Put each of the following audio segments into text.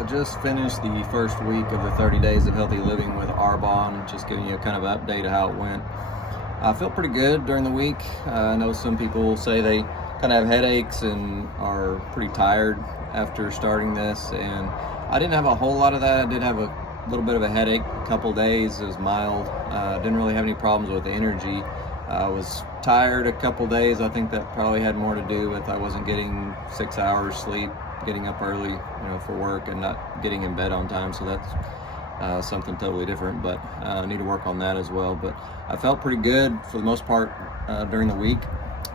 I just finished the first week of the 30 Days of Healthy Living with Arbonne, just giving you a kind of update of how it went. I felt pretty good during the week. I know some people say they kind of have headaches and are pretty tired after starting this, and I didn't have a whole lot of that. I did have a little bit of a headache a couple days. It was mild. Didn't really have any problems with the energy. I was tired a couple days. I think that probably had more to do with I wasn't getting 6 hours sleep, getting up early, for work, and not getting in bed on time. So that's something totally different, but I need to work on that as well. But I felt pretty good for the most part during the week.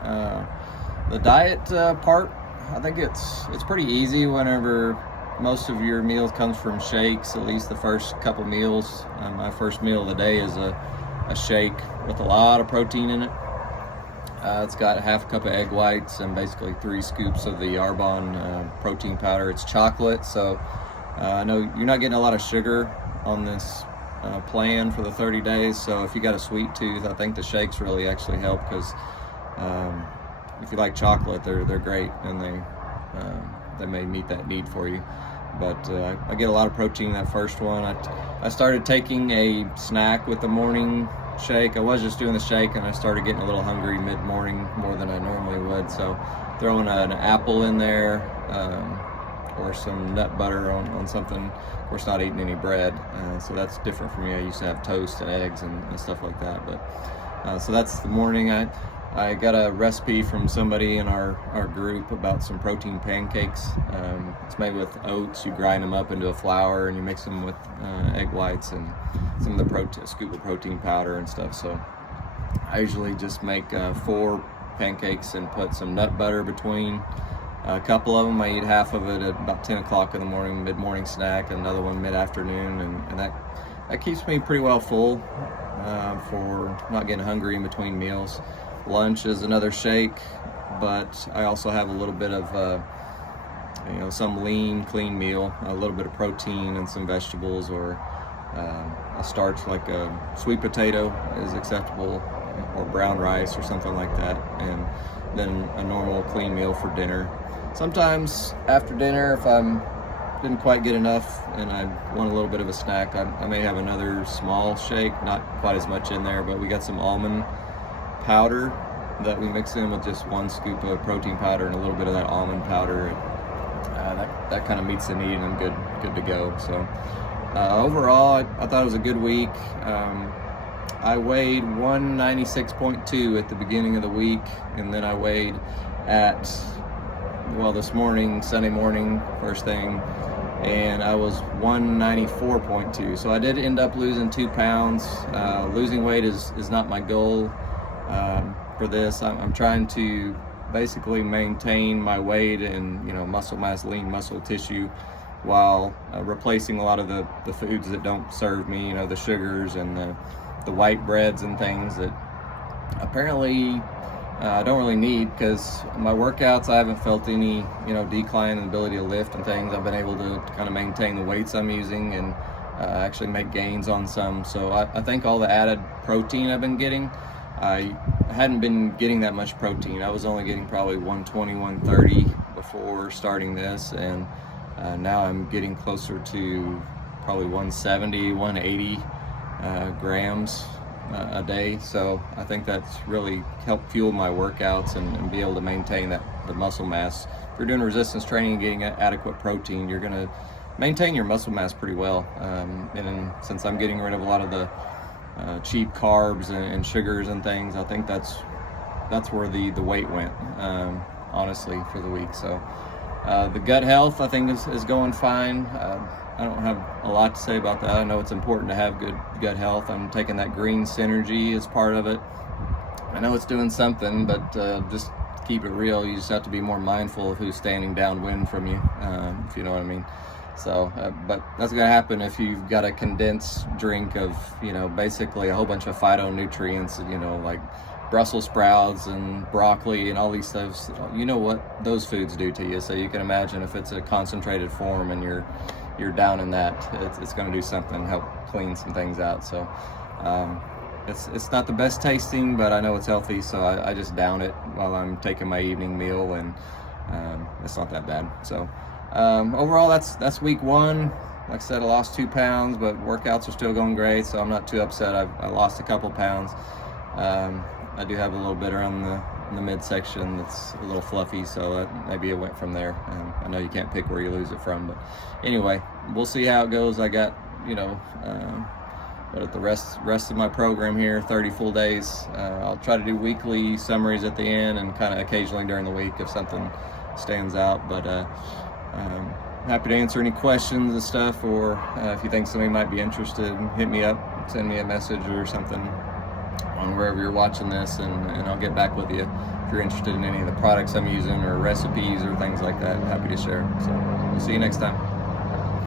The diet part, I think it's pretty easy whenever most of your meals comes from shakes, at least the first couple meals. My first meal of the day is a shake with a lot of protein in it. It's got half a cup of egg whites and basically 3 scoops of the Arbonne protein powder. It's chocolate, so I know you're not getting a lot of sugar on this plan for the 30 days. So if you got a sweet tooth, I think the shakes really actually help, because if you like chocolate, they're great, and they may meet that need for you. But I get a lot of protein in that first one. I started taking a snack with the morning shake. I was just doing the shake, and I started getting a little hungry mid-morning, more than I normally would. So throwing an apple in there, or some nut butter on something. Of course, not eating any bread, so that's different for me. I used to have toast and eggs and stuff like that. But so that's the morning. I got a recipe from somebody in our group about some protein pancakes. It's made with oats. You grind them up into a flour, and you mix them with egg whites and some of the scoop of protein powder and stuff. So I usually just make 4 pancakes and put some nut butter between a couple of them. I eat half of it at about 10 o'clock in the morning, mid-morning snack, and another one mid-afternoon, and that keeps me pretty well full for not getting hungry in between meals. Lunch is another shake, but I also have a little bit of some lean, clean meal, a little bit of protein and some vegetables, or a starch like a sweet potato is acceptable, or brown rice or something like that, and then a normal clean meal for dinner. Sometimes after dinner, if I didn't quite get enough and I want a little bit of a snack, I may have another small shake, not quite as much in there, but we got some almond powder that we mix in with just 1 scoop of protein powder and a little bit of that almond powder. That kind of meets the need, and I'm good to go. So overall, I thought it was a good week. I weighed 196.2 at the beginning of the week, and then I weighed at, this morning, Sunday morning, first thing, and I was 194.2. So I did end up losing 2 pounds. Losing weight is not my goal for this. I'm trying to basically maintain my weight and muscle mass, lean muscle tissue, while replacing a lot of the foods that don't serve me, the sugars and the white breads and things that apparently I don't really need, because my workouts, I haven't felt any decline in the ability to lift and things. I've been able to kind of maintain the weights I'm using, and actually make gains on some. So I think all the added protein I've been getting, I hadn't been getting that much protein. I was only getting probably 120, 130 before starting this, and now I'm getting closer to probably 170, 180 grams a day. So I think that's really helped fuel my workouts and be able to maintain the muscle mass. If you're doing resistance training and getting adequate protein, you're going to maintain your muscle mass pretty well. And since I'm getting rid of a lot of the cheap carbs and sugars and things, I think that's where the weight went, honestly, for the week. So the gut health, I think, is going fine. I don't have a lot to say about that. I know it's important to have good gut health. I'm taking that green synergy as part of it. I know it's doing something, but just keep it real. You just have to be more mindful of who's standing downwind from you, if you know what I mean. So, but that's going to happen if you've got a condensed drink of, basically a whole bunch of phytonutrients, like Brussels sprouts and broccoli and all these stuff. You know what those foods do to you. So you can imagine if it's a concentrated form and you're down in that, it's going to do something, help clean some things out. So it's not the best tasting, but I know it's healthy, so I just down it while I'm taking my evening meal, and it's not that bad. So Overall, that's week 1. Like I said, I lost 2 pounds, but workouts are still going great, so I'm not too upset. I lost a couple pounds. I do have a little bit around the midsection that's a little fluffy, so maybe it went from there. I know you can't pick where you lose it from, but anyway, we'll see how it goes. I got, but the rest of my program here, 30 full days. I'll try to do weekly summaries at the end and kind of occasionally during the week if something stands out, but happy to answer any questions and stuff, or if you think somebody might be interested, hit me up, send me a message or something on wherever you're watching this, and I'll get back with you if you're interested in any of the products I'm using or recipes or things like that. Happy to share. So we'll see you next time.